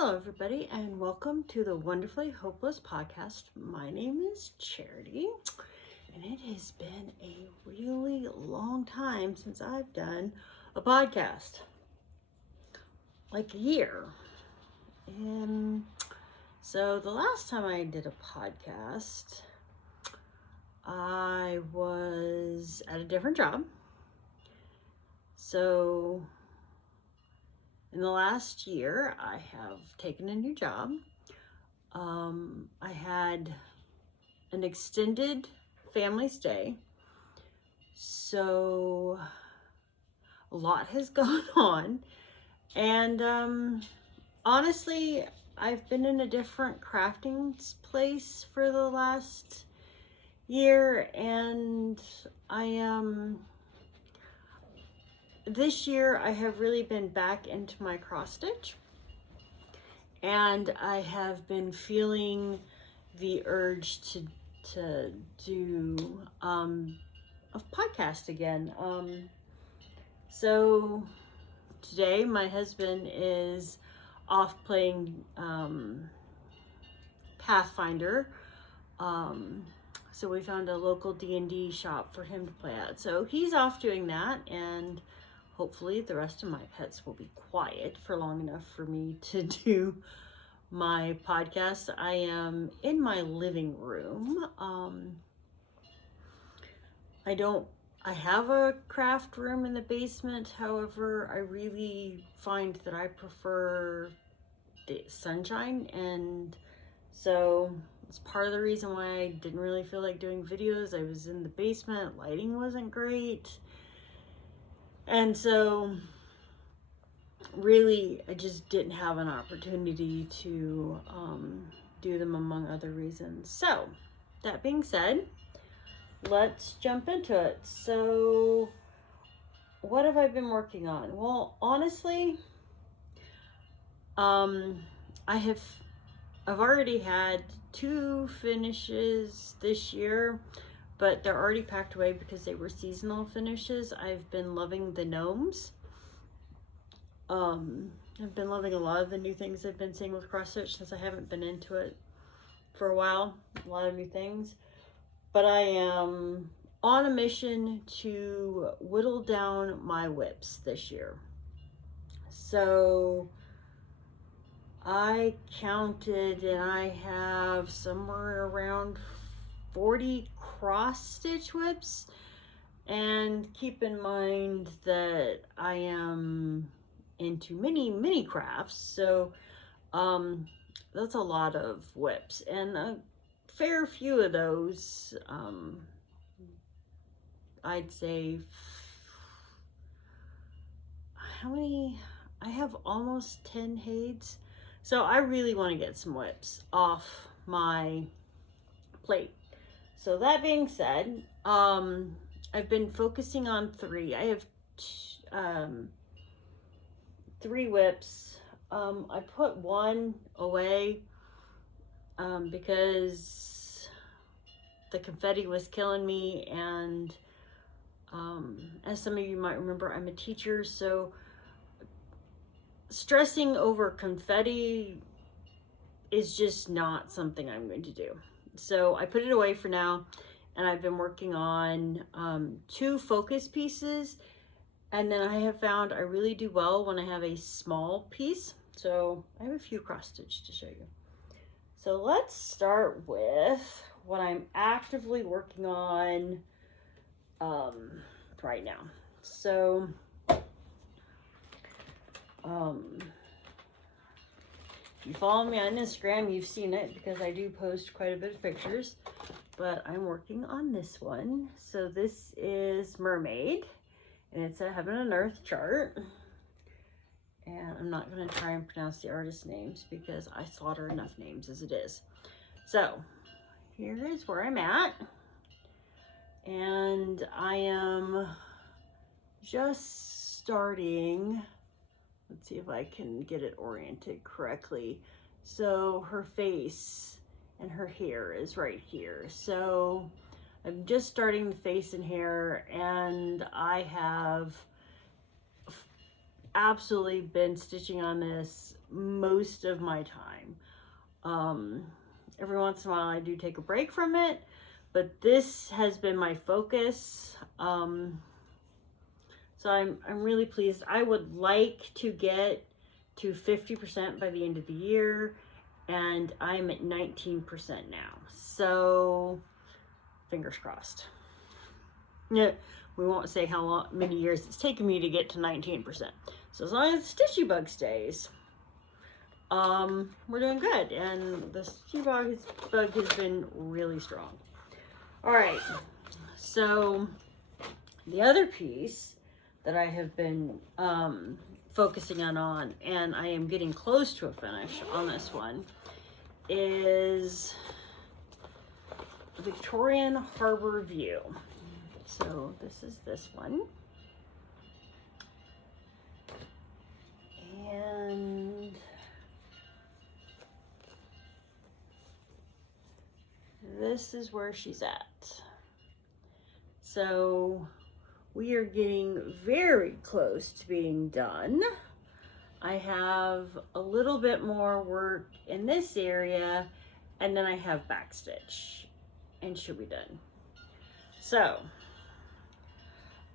Hello, everybody, and welcome to the Wonderfully Hopeless podcast. My name is Charity, and it has been a really long time since I've done a podcast, like a year. And so the last time I did a podcast, I was at a different job. So in the last year, I have taken a new job. I had an extended family stay, so a lot has gone on, and honestly, I've been in a different crafting place for the last year, and I am this year I have really been back into my cross stitch, and I have been feeling the urge to do a podcast again. So today my husband is off playing Pathfinder. So we found a local D&D shop for him to play at. So he's off doing that, and hopefully the rest of my pets will be quiet for long enough for me to do my podcast. I am in my living room. I have a craft room in the basement. However, I really find that I prefer the sunshine, and so it's part of the reason why I didn't really feel like doing videos. I was in the basement, lighting wasn't great, and so really I just didn't have an opportunity to do them, among other reasons. So that being said, let's jump into it. So what have I been working on? Well, honestly, I've already had 2 finishes this year, but they're already packed away because they were seasonal finishes. I've been loving the gnomes. I've been loving a lot of the new things I've been seeing with cross stitch since I haven't been into it for a while. A lot of new things. But I am on a mission to whittle down my whips this year. So I counted, and I have somewhere around 40 cross stitch whips. And keep in mind that I am into mini crafts, so that's a lot of whips, and a fair few of those, I'd say, how many? I have almost 10 hades, so I really want to get some whips off my plate. So that being said, I've been focusing on 3. I have 3 whips. I put 1 away because the confetti was killing me, and as some of you might remember, I'm a teacher, so stressing over confetti is just not something I'm going to do. So I put it away for now, and I've been working on 2 focus pieces, and then I have found I really do well when I have a small piece. So I have a few cross stitch to show you. So let's start with what I'm actively working on right now. So if you follow me on Instagram, you've seen it because I do post quite a bit of pictures, but I'm working on this one. So this is Mermaid, and it's a Heaven and Earth chart. And I'm not going to try and pronounce the artist names because I slaughter enough names as it is. So here is where I'm at, and I am just starting. Let's see if I can get it oriented correctly. So her face and her hair is right here. So I'm just starting the face and hair, and I have absolutely been stitching on this most of my time. Every once in a while I do take a break from it, but this has been my focus. So I'm really pleased. I would like to get to 50% by the end of the year, and I'm at 19% now. So fingers crossed. Yeah, we won't say how many years it's taken me to get to 19%. So as long as the stitchy bug stays, we're doing good, and the stitchy bug has been really strong. All right, so the other piece that I have been focusing on, and I am getting close to a finish on this one, is Victorian Harbor View. So this is this one. And this is where she's at. So we are getting very close to being done. I have a little bit more work in this area, and then I have backstitch, and she'll be done. So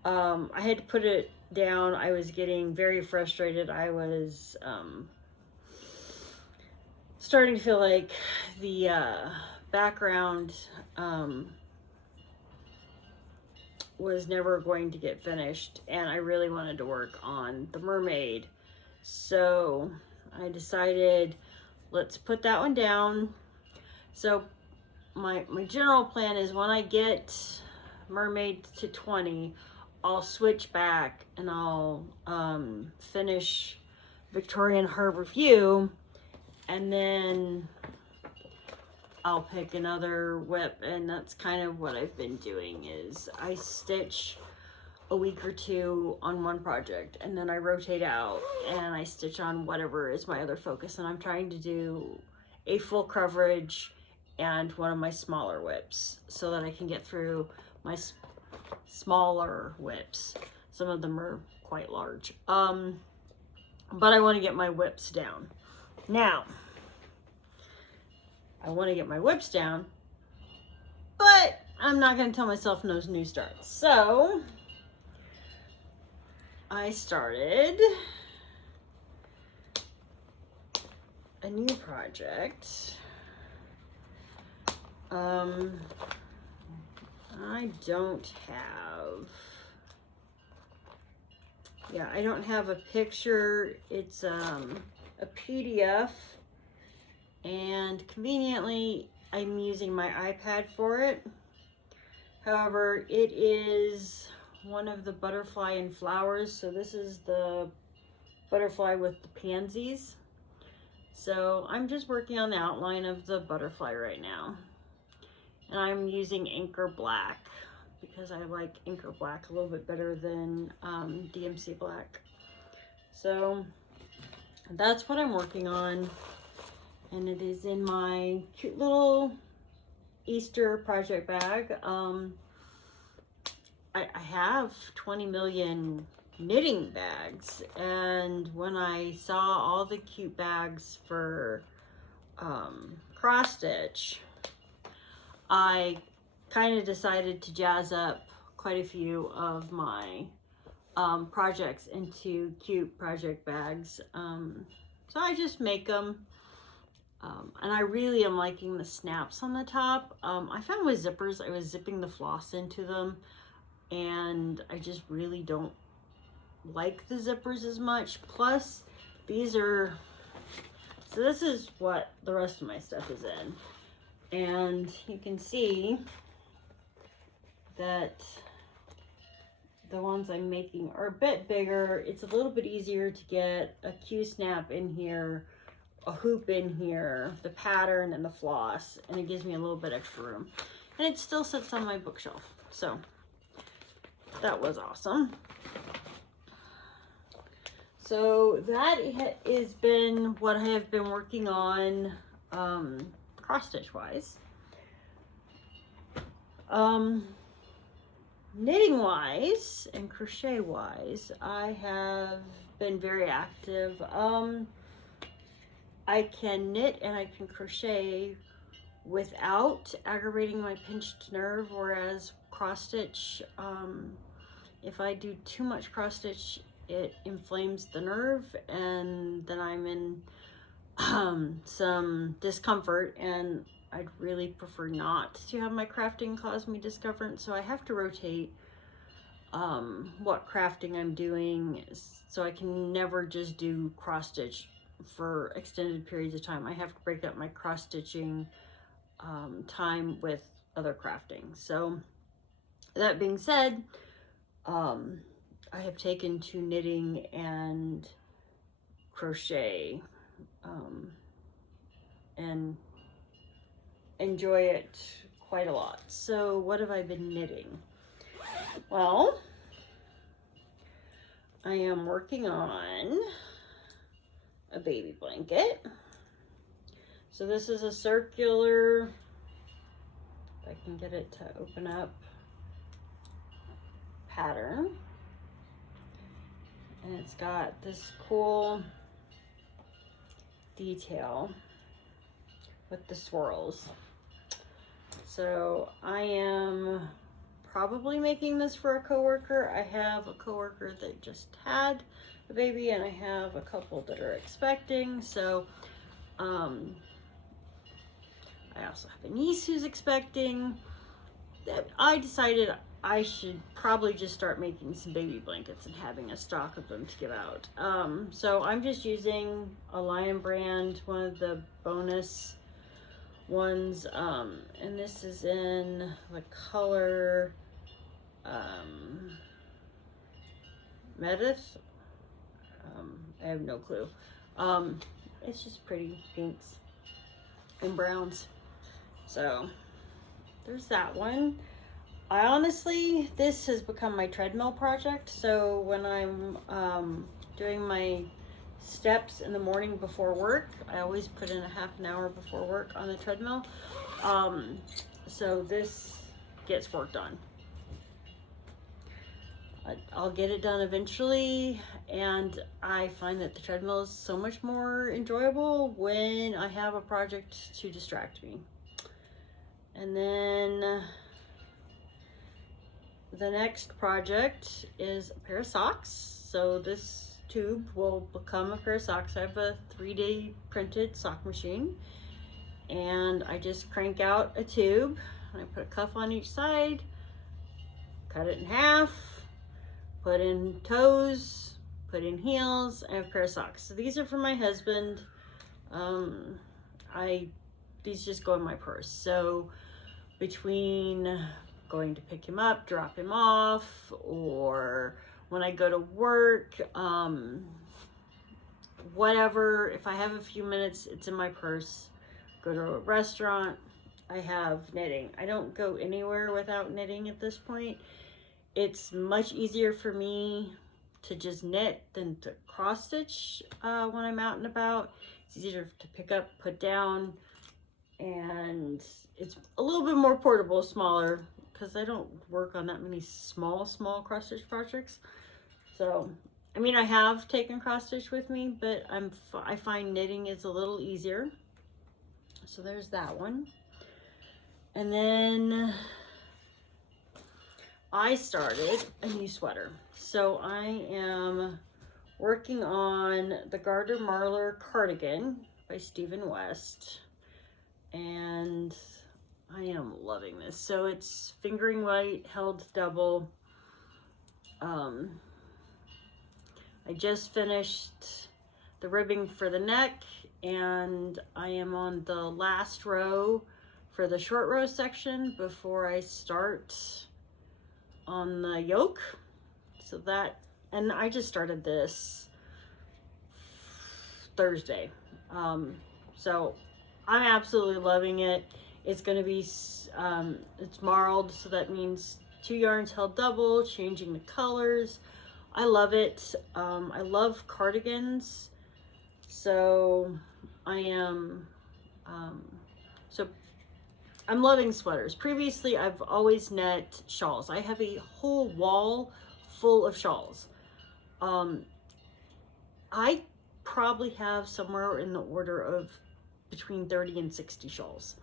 I had to put it down. I was getting very frustrated. I was starting to feel like the background was never going to get finished, and I really wanted to work on the mermaid. So I decided, let's put that one down. So my general plan is when I get mermaid to 20, I'll switch back and I'll finish Victorian Harbor View, and then I'll pick another whip. And that's kind of what I've been doing, is I stitch a week or two on one project, and then I rotate out and I stitch on whatever is my other focus. And I'm trying to do a full coverage and one of my smaller whips so that I can get through my smaller whips. Some of them are quite large, but I want to get my whips down. Now I want to get my whips down, but I'm not going to tell myself no new starts. So I started a new project. I don't have a picture. It's a PDF, and conveniently I'm using my iPad for it. However, it is one of the butterfly and flowers. So this is the butterfly with the pansies. So I'm just working on the outline of the butterfly right now. And I'm using Anchor Black because I like Anchor Black a little bit better than DMC Black. So that's what I'm working on. And it is in my cute little Easter project bag. I have 20 million knitting bags, and when I saw all the cute bags for cross stitch, I kind of decided to jazz up quite a few of my projects into cute project bags. So I just make them. And I really am liking the snaps on the top. I found with zippers, I was zipping the floss into them, and I just really don't like the zippers as much. Plus, these are, so this is what the rest of my stuff is in. And you can see that the ones I'm making are a bit bigger. It's a little bit easier to get a Q-snap in here, a hoop in here, the pattern and the floss, and it gives me a little bit extra room. And it still sits on my bookshelf. So that was awesome. So that has been what I have been working on cross stitch wise. Knitting wise and crochet wise, I have been very active. I can knit and I can crochet without aggravating my pinched nerve, whereas cross stitch, if I do too much cross stitch, it inflames the nerve, and then I'm in some discomfort, and I'd really prefer not to have my crafting cause me discomfort. So I have to rotate what crafting I'm doing, so I can never just do cross stitch for extended periods of time. I have to break up my cross stitching time with other crafting. So that being said, I have taken to knitting and crochet, and enjoy it quite a lot. So what have I been knitting? Well, I am working on a baby blanket. So this is a circular, if I can get it to open up, pattern. And it's got this cool detail with the swirls. So I am probably making this for a coworker. I have a coworker that just had a baby, and I have a couple that are expecting. So I also have a niece who's expecting. That I decided I should probably just start making some baby blankets and having a stock of them to give out. So I'm just using a Lion brand, one of the bonus ones, and this is in the color Medith. I have no clue. It's just pretty pinks and browns. So there's that one. I honestly, this has become my treadmill project. So when I'm doing my steps in the morning before work, I always put in a half an hour before work on the treadmill. So this gets worked on. I'll get it done eventually, and I find that the treadmill is so much more enjoyable when I have a project to distract me. And then the next project is a pair of socks. So this tube will become a pair of socks. I have a 3D printed sock machine, and I just crank out a tube, and I put a cuff on each side, cut it in half, put in toes, put in heels. I have a pair of socks. So these are for my husband. These just go in my purse. So between going to pick him up, drop him off, or when I go to work, whatever, if I have a few minutes, it's in my purse. Go to a restaurant, I have knitting. I don't go anywhere without knitting at this point. It's much easier for me to just knit than to cross stitch when I'm out and about. It's easier to pick up, put down, and it's a little bit more portable, smaller, because I don't work on that many small cross stitch projects. So, I mean, I have taken cross stitch with me, but I find knitting is a little easier. So there's that one. And then I started a new sweater. So I am working on the Garter Marler cardigan by Stephen West, and I am loving this. So it's fingering weight, held double. I just finished the ribbing for the neck, and I am on the last row for the short row section before I start on the yoke. So that, and I just started this Thursday. So I'm absolutely loving it. It's going to be, it's marled, so that means 2 yarns held double, changing the colors. I love it. I love cardigans. So I am, so I'm loving sweaters. Previously, I've always knit shawls. I have a whole wall full of shawls. I probably have somewhere in the order of between 30 and 60 shawls.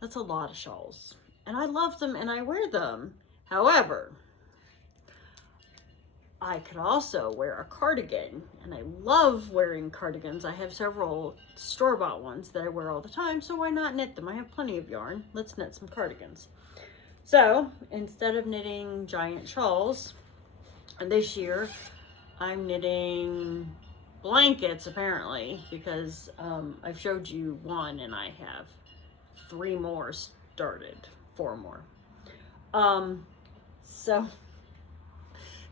That's a lot of shawls. And I love them and I wear them. However, I could also wear a cardigan, and I love wearing cardigans. I have several store-bought ones that I wear all the time, so why not knit them? I have plenty of yarn. Let's knit some cardigans. So instead of knitting giant shawls, this year I'm knitting blankets, apparently, because I've showed you one and I have 3 more started, 4 more. So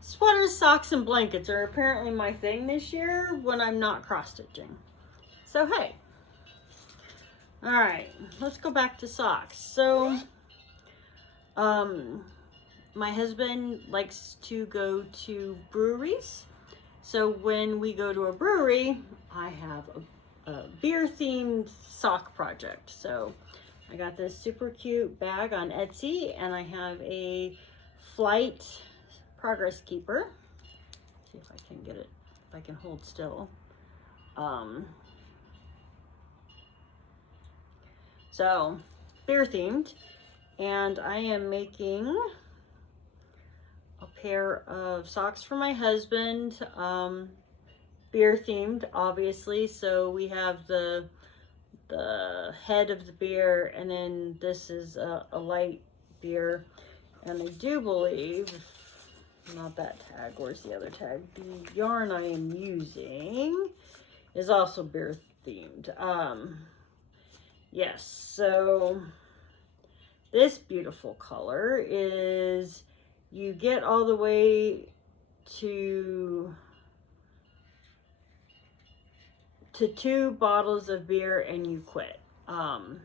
sweaters, socks, and blankets are apparently my thing this year when I'm not cross-stitching. So hey. All right, let's go back to socks. So my husband likes to go to breweries. So when we go to a brewery, I have a beer-themed sock project. So I got this super cute bag on Etsy, and I have a Flight Progress Keeper. See if I can get it, if I can hold still. So beer themed, and I am making a pair of socks for my husband, beer themed, obviously. So we have the head of the beer, and then this is a light beer, and I do believe, not that tag, where's the other tag? The yarn I am using is also beer themed. Yes, so this beautiful color is, you get all the way to 2 bottles of beer and you quit. So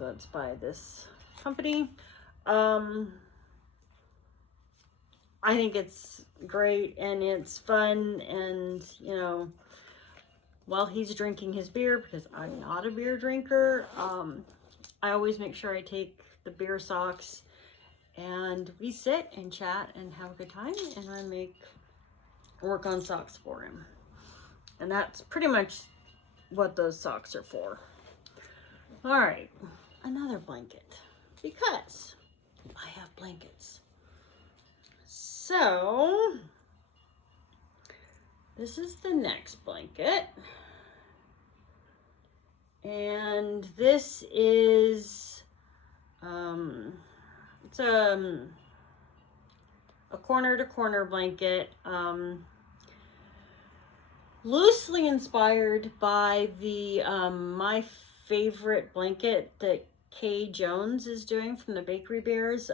that's by this company. I think it's great and it's fun, and you know, while he's drinking his beer, because I'm not a beer drinker, I always make sure I take the beer socks and we sit and chat and have a good time, and I work on socks for him. And that's pretty much what those socks are for. All right, another blanket, because I have blankets. So this is the next blanket. And this is, it's a corner to corner blanket, loosely inspired by the, my favorite blanket that Kay Jones is doing from the Bakery Bears.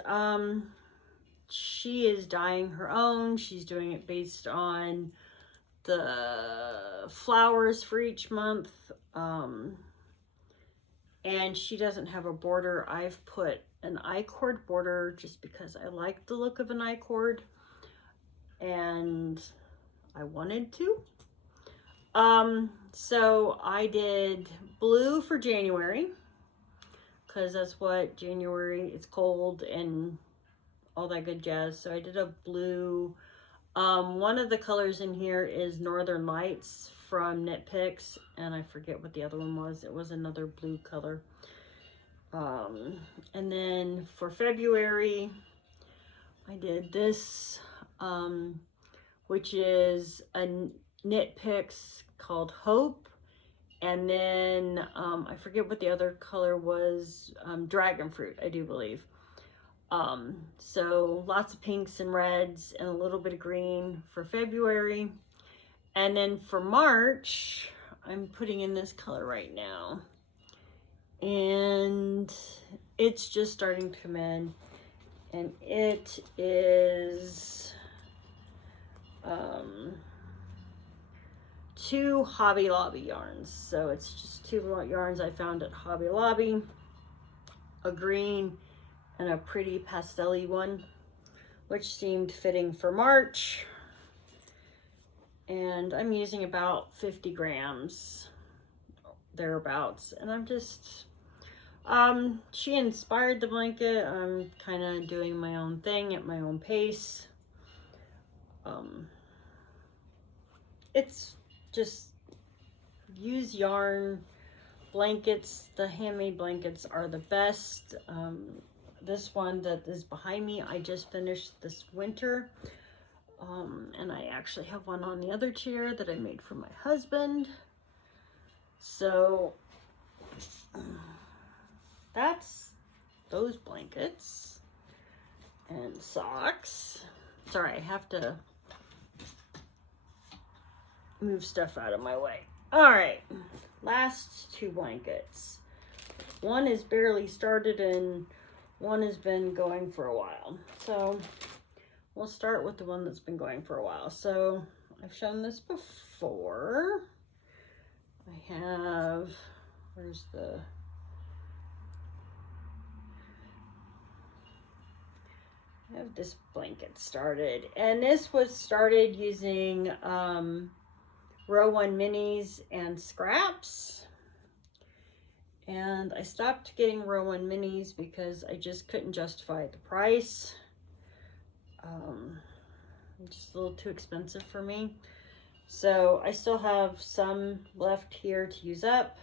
She is dyeing her own. She's doing it based on the flowers for each month. And she doesn't have a border. I've put an I-cord border just because I like the look of an I-cord and I wanted to. So I did blue for January, because that's what January, it's cold and all that good jazz. So I did a blue. One of the colors in here is Northern Lights from Knit Picks, and I forget what the other one was. It was another blue color. And then for February, I did this, which is a Knit Picks called Hope. And then I forget what the other color was, Dragon Fruit, I do believe. So lots of pinks and reds and a little bit of green for February. And then for March, I'm putting in this color right now. And it's just starting to come in. And it is 2 Hobby Lobby yarns. So it's just 2 yarns I found at Hobby Lobby. A green and a pretty pastel-y one, which seemed fitting for March. And I'm using about 50 grams, thereabouts. And I'm just, she inspired the blanket. I'm kind of doing my own thing at my own pace. It's just use yarn blankets. The handmade blankets are the best. This one that is behind me, I just finished this winter. And I actually have one on the other chair that I made for my husband. So that's those blankets and socks. Sorry, I have to move stuff out of my way. All right, last two blankets. One is barely started and one has been going for a while. So we'll start with the one that's been going for a while. So I've shown this before. I have, I have this blanket started. And this was started using row 1 minis and scraps. And I stopped getting row 1 minis because I just couldn't justify the price. Just a little too expensive for me. So I still have some left here to use up.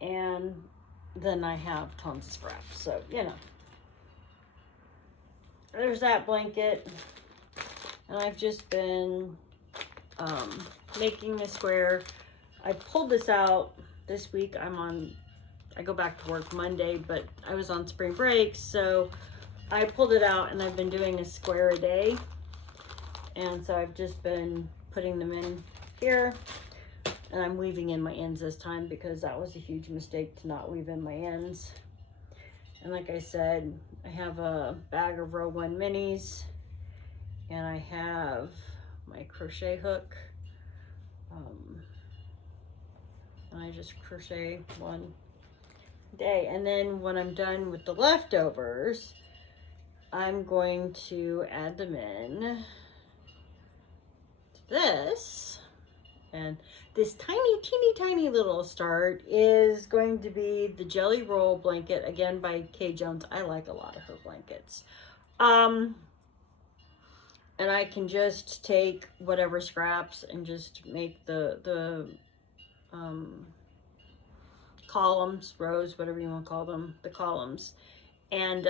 And then I have tons of scraps. So, you know. There's that blanket. And I've just been making the square. I pulled this out this week. I go back to work Monday, but I was on spring break, so I pulled it out and I've been doing a square a day. And so I've just been putting them in here, and I'm weaving in my ends this time because that was a huge mistake to not weave in my ends. And like I said, I have a bag of row 1 minis, and I have my crochet hook. And I just crochet one day. And then when I'm done with the leftovers, I'm going to add them in to this. And this teeny tiny little start is going to be the Jelly Roll blanket, again by Kay Jones. I like a lot of her blankets. And I can just take whatever scraps and just make the columns, rows, whatever you want to call them, the columns. And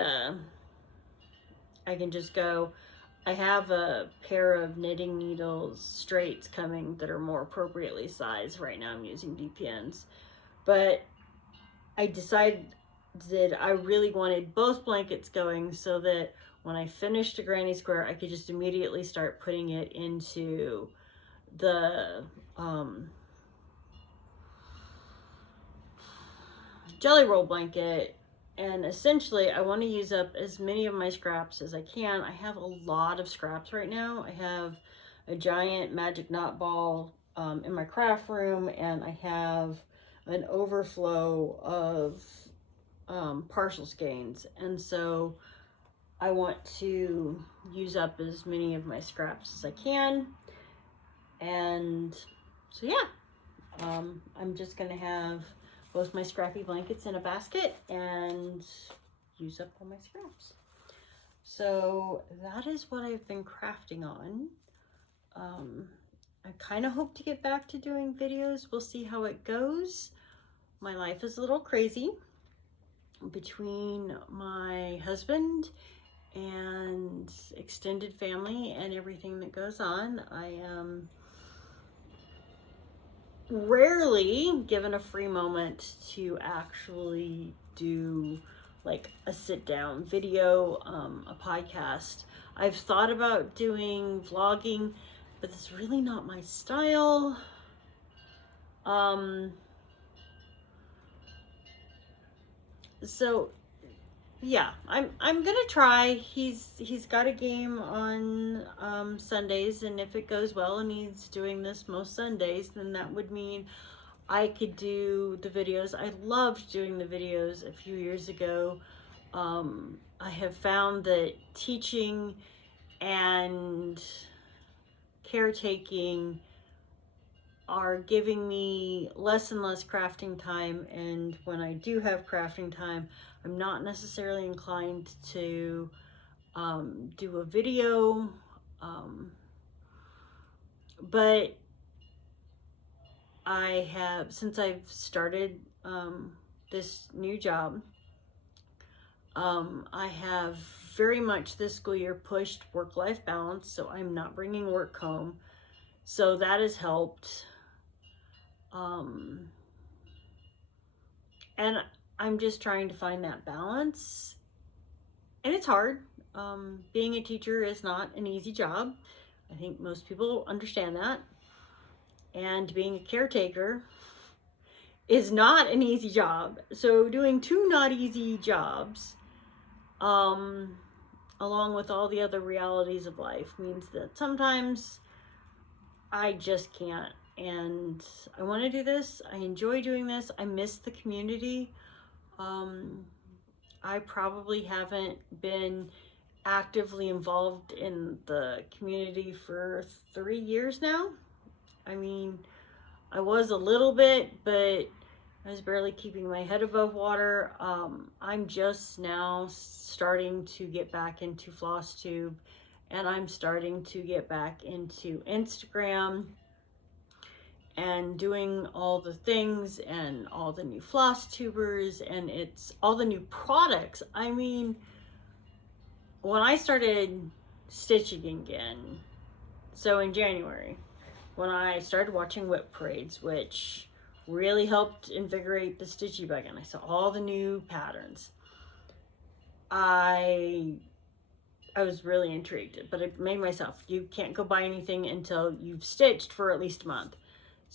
I can just go, I have a pair of knitting needles straights coming that are more appropriately sized. Right now I'm using DPNs, but I decided that I really wanted both blankets going so that when I finished a granny square, I could just immediately start putting it into the Jelly Roll blanket. And essentially I want to use up as many of my scraps as I can. I have a lot of scraps right now. I have a giant magic knot ball in my craft room, and I have an overflow of partial skeins, and so I want to use up as many of my scraps as I can. And so yeah, I'm just gonna have both my scrappy blankets in a basket and use up all my scraps. So that is what I've been crafting on. I kind of hope to get back to doing videos. We'll see how it goes. My life is a little crazy between my husband and extended family and everything that goes on. I am rarely given a free moment to actually do like a sit-down video, a podcast. I've thought about doing vlogging, but it's really not my style. So yeah, I'm gonna try. He's got a game on Sundays, and if it goes well and he's doing this most Sundays, then that would mean I could do the videos. I loved doing the videos a few years ago. I have found that teaching and caretaking are giving me less and less crafting time, and when I do have crafting time, I'm not necessarily inclined to do a video. But I have, since I've started this new job, I have very much this school year pushed work-life balance, so I'm not bringing work home. So that has helped. And I'm just trying to find that balance. And it's hard. Being a teacher is not an easy job. I think most people understand that. And being a caretaker is not an easy job. So doing two not easy jobs, along with all the other realities of life, means that sometimes I just can't. And I want to do this. I enjoy doing this. I miss the community. I probably haven't been actively involved in the community for 3 years now. I mean, I was a little bit, but I was barely keeping my head above water. I'm just now starting to get back into FlossTube, and I'm starting to get back into Instagram and doing all the things and all the new floss tubers, and it's all the new products. I mean, when I started stitching again, so in January, when I started watching whip parades, which really helped invigorate the stitchy bug, and I saw all the new patterns, I was really intrigued, but I made myself, you can't go buy anything until you've stitched for at least a month.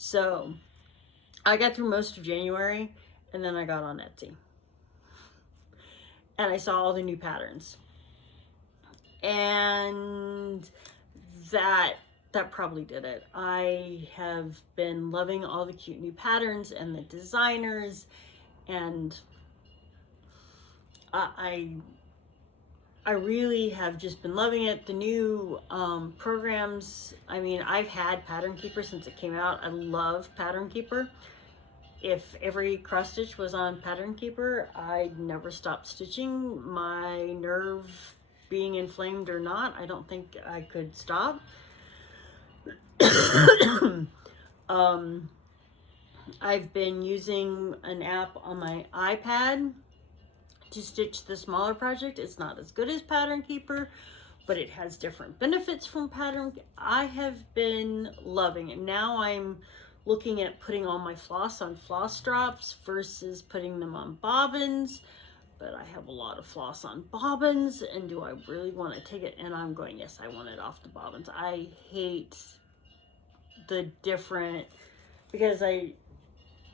So I got through most of January, and then I got on Etsy and I saw all the new patterns, and that probably did it. I have been loving all the cute new patterns and the designers, and I really have just been loving it. The new programs, I mean, I've had Pattern Keeper since it came out. I love Pattern Keeper. If every cross stitch was on Pattern Keeper, I'd never stop stitching. My nerve being inflamed or not, I don't think I could stop. I've been using an app on my iPad to stitch the smaller project. It's not as good as Pattern Keeper, but it has different benefits from Pattern. I have been loving it. Now I'm looking at putting all my floss on floss drops versus putting them on bobbins, but I have a lot of floss on bobbins, and do I really want to take it? And I'm going, yes, I want it off the bobbins. I hate the different, because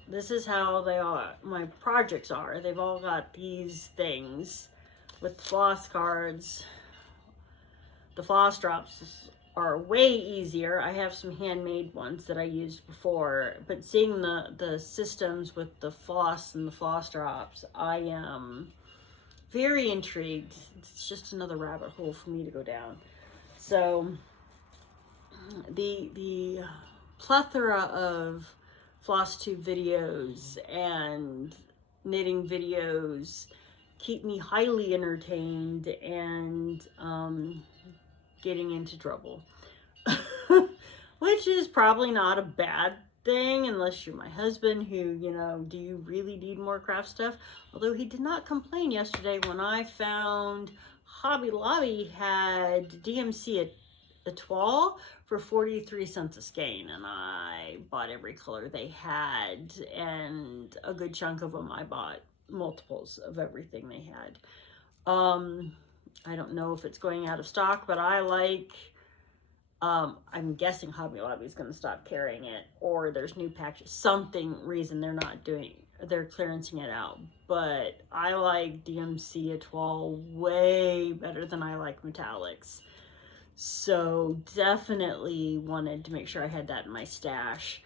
this is how they are, my projects are. They've all got these things with floss cards. The floss drops are way easier. I have some handmade ones that I used before, but seeing the systems with the floss and the floss drops, I am very intrigued. It's just another rabbit hole for me to go down. So the plethora of FlossTube videos and knitting videos keep me highly entertained and getting into trouble, which is probably not a bad thing unless you're my husband, who, you know, do you really need more craft stuff? Although he did not complain yesterday when I found Hobby Lobby had DMC Etoile for 43 cents a skein, and I bought every color they had, and a good chunk of them I bought multiples of everything they had. I don't know if it's going out of stock, but I like, I'm guessing Hobby Lobby is going to stop carrying it, or there's new packages, something reason they're clearancing it out. But I like DMC Etoile way better than I like metallics. So definitely wanted to make sure I had that in my stash.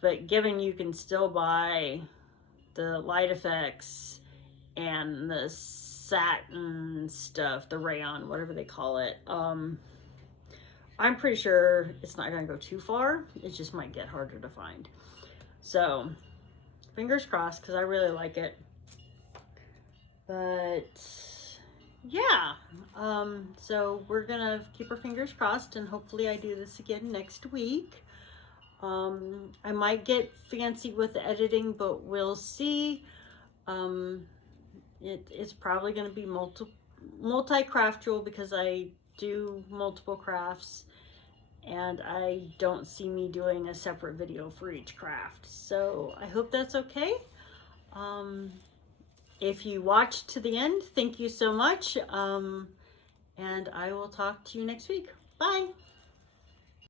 But given you can still buy the light effects and the satin stuff, the rayon, whatever they call it, I'm pretty sure it's not going to go too far. It just might get harder to find. So fingers crossed, because I really like it. But yeah, so we're gonna keep our fingers crossed, and hopefully I do this again next week. I might get fancy with the editing, but we'll see. Um, it's probably going to be multi-craftual because I do multiple crafts, and I don't see me doing a separate video for each craft. So I hope that's okay. Um, if you watched to the end, thank you so much. And I will talk to you next week. Bye.